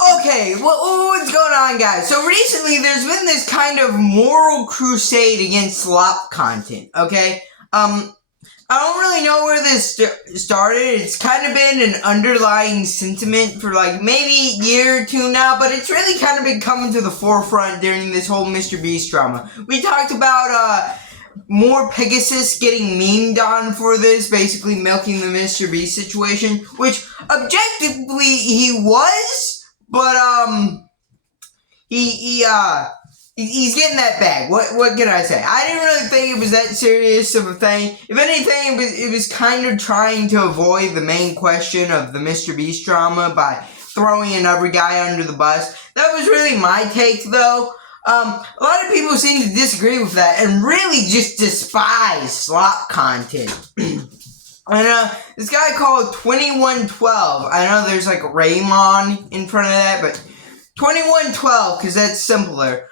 Okay, what's going on, guys? So recently there's been this kind of moral crusade against slop content, okay? I don't really know where this started. It's kind of been an underlying sentiment for like maybe a year or two now, but it's really kind of been coming to the forefront during this whole Mr. Beast drama. We talked about, more Pegasus getting memed on for this, basically milking the Mr. Beast situation, which objectively he was. But, he's getting that bag. What can I say? I didn't really think it was that serious of a thing. If anything, it was kind of trying to avoid the main question of the Mr. Beast drama by throwing another guy under the bus. That was really my take, though. A lot of people seem to disagree with that and really just despise slop content. And, this guy called 2112, I know there's like Raymond in front of that, but 2112, because that's simpler,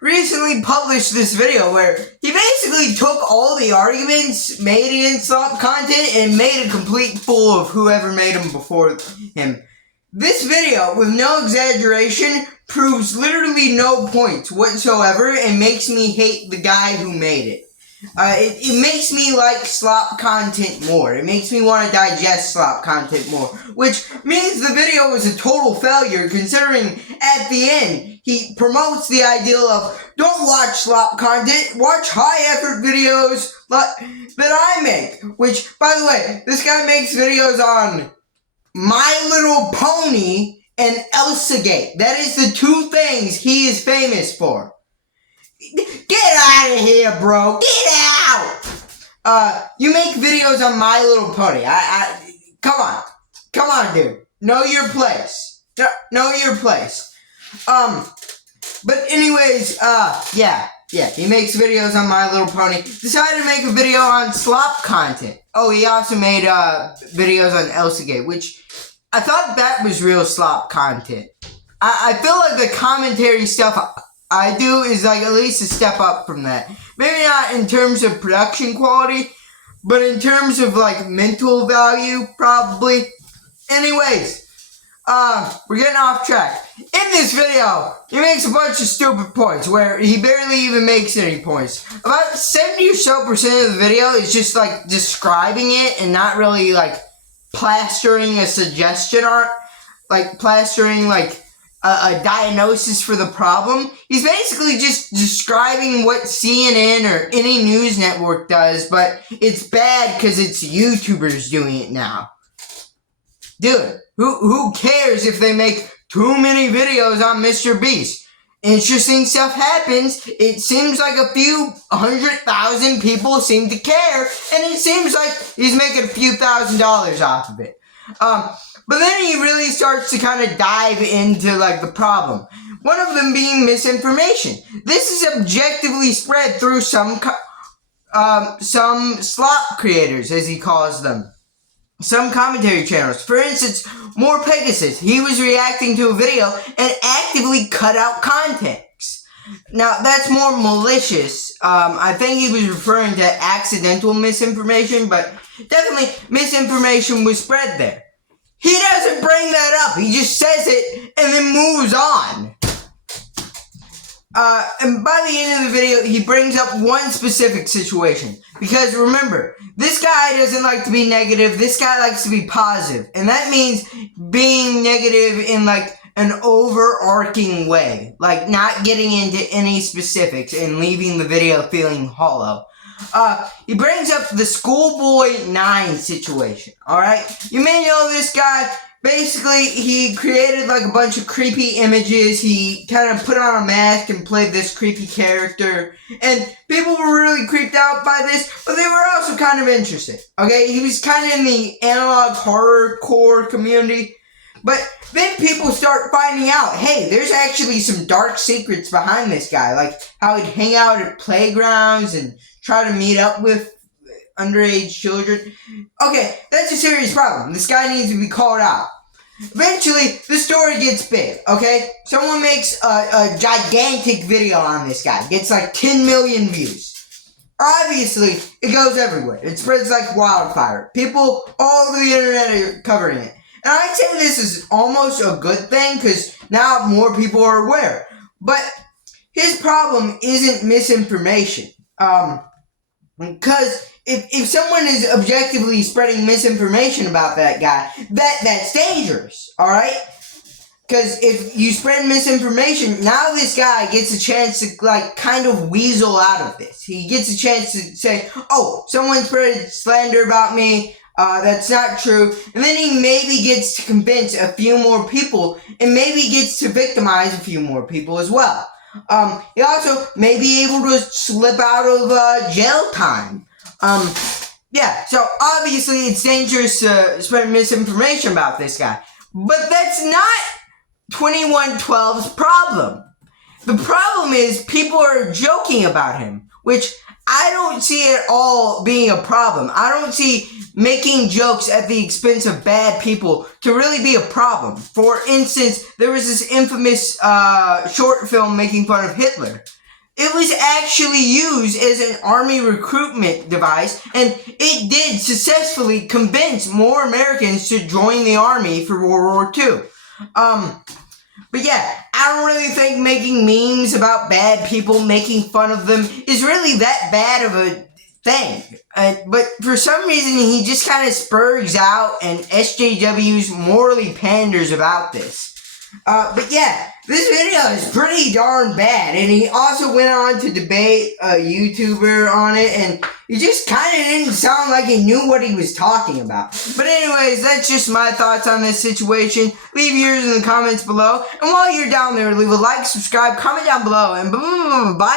recently published this video where he basically took all the arguments made against slop content and made a complete fool of whoever made them before him. This video, with no exaggeration, proves literally no points whatsoever and makes me hate the guy who made it. It makes me like slop content more. It makes me want to digest slop content more. Which means the video was a total failure considering at the end he promotes the ideal of don't watch slop content, watch high effort videos that I make. Which, by the way, this guy makes videos on My Little Pony and Elsagate. That is the two things he is famous for. Get out of here, bro. Get out! You make videos on My Little Pony. Come on, dude. Know your place. Know your place. But anyways, yeah, he makes videos on My Little Pony. Decided to make a video on slop content. Oh, he also made, videos on Elsagate, which I thought that was real slop content. I feel like the commentary stuff I do is like at least a step up from that. Maybe not in terms of production quality, but in terms of like mental value, probably. Anyways, we're getting off track. In this video, he makes a bunch of stupid points where he barely even makes any points. About 70% or so of the video is just like describing it and not really like plastering a suggestion art, like plastering like a diagnosis for the problem. He's basically just describing what CNN or any news network does, but it's bad because it's YouTubers doing it now. Dude, who cares if they make too many videos on Mr. Beast? Interesting stuff happens. It seems like a few 100,000 people seem to care, and it seems like he's making a few $1,000s off of it. But then he really starts to kind of dive into, like, the problem. One of them being misinformation. This is objectively spread through some slop creators, as he calls them. Some commentary channels. For instance, More Pegasus. He was reacting to a video and actively cut out context. Now, that's more malicious. I think he was referring to accidental misinformation, but definitely misinformation was spread there. He doesn't bring that up. He just says it and then moves on. And by the end of the video, he brings up one specific situation. Because remember, this guy doesn't like to be negative. This guy likes to be positive. And that means being negative in like an overarching way. Like not getting into any specifics and leaving the video feeling hollow. He brings up the Schoolboy 9 situation, alright? You may know this guy. Basically, he created like a bunch of creepy images. He kind of put on a mask and played this creepy character. And people were really creeped out by this, but they were also kind of interested. Okay, he was kind of in the analog horrorcore community. But then people start finding out, hey, there's actually some dark secrets behind this guy. Like how he'd hang out at playgrounds and try to meet up with underage children. Okay, that's a serious problem. This guy needs to be called out. Eventually, the story gets big, okay? Someone makes a gigantic video on this guy. Gets like 10 million views. Obviously, it goes everywhere. It spreads like wildfire. People all over the internet are covering it. And I'd say this is almost a good thing because now more people are aware. But his problem isn't misinformation. Because if someone is objectively spreading misinformation about that guy, that's dangerous, alright? Because if you spread misinformation, now this guy gets a chance to, like, kind of weasel out of this. He gets a chance to say, oh, someone spread slander about me, that's not true. And then he maybe gets to convince a few more people, and maybe gets to victimize a few more people as well. He also may be able to slip out of, jail time. Yeah, so obviously it's dangerous to spread misinformation about this guy. But that's not 2112's problem. The problem is people are joking about him, which I don't see at all being a problem. I don't see making jokes at the expense of bad people to really be a problem. For instance, there was this infamous short film making fun of Hitler. It was actually used as an army recruitment device, and it did successfully convince more Americans to join the army for World War II. But yeah, I don't really think making memes about bad people, making fun of them, is really that bad of a thing. But for some reason, he just kind of spurgs out, and SJW's morally panders about this. But yeah, this video is pretty darn bad, and he also went on to debate a YouTuber on it, and he just kind of didn't sound like he knew what he was talking about. But anyways, that's just my thoughts on this situation. Leave yours in the comments below, and while you're down there, leave a like, subscribe, comment down below, and bye.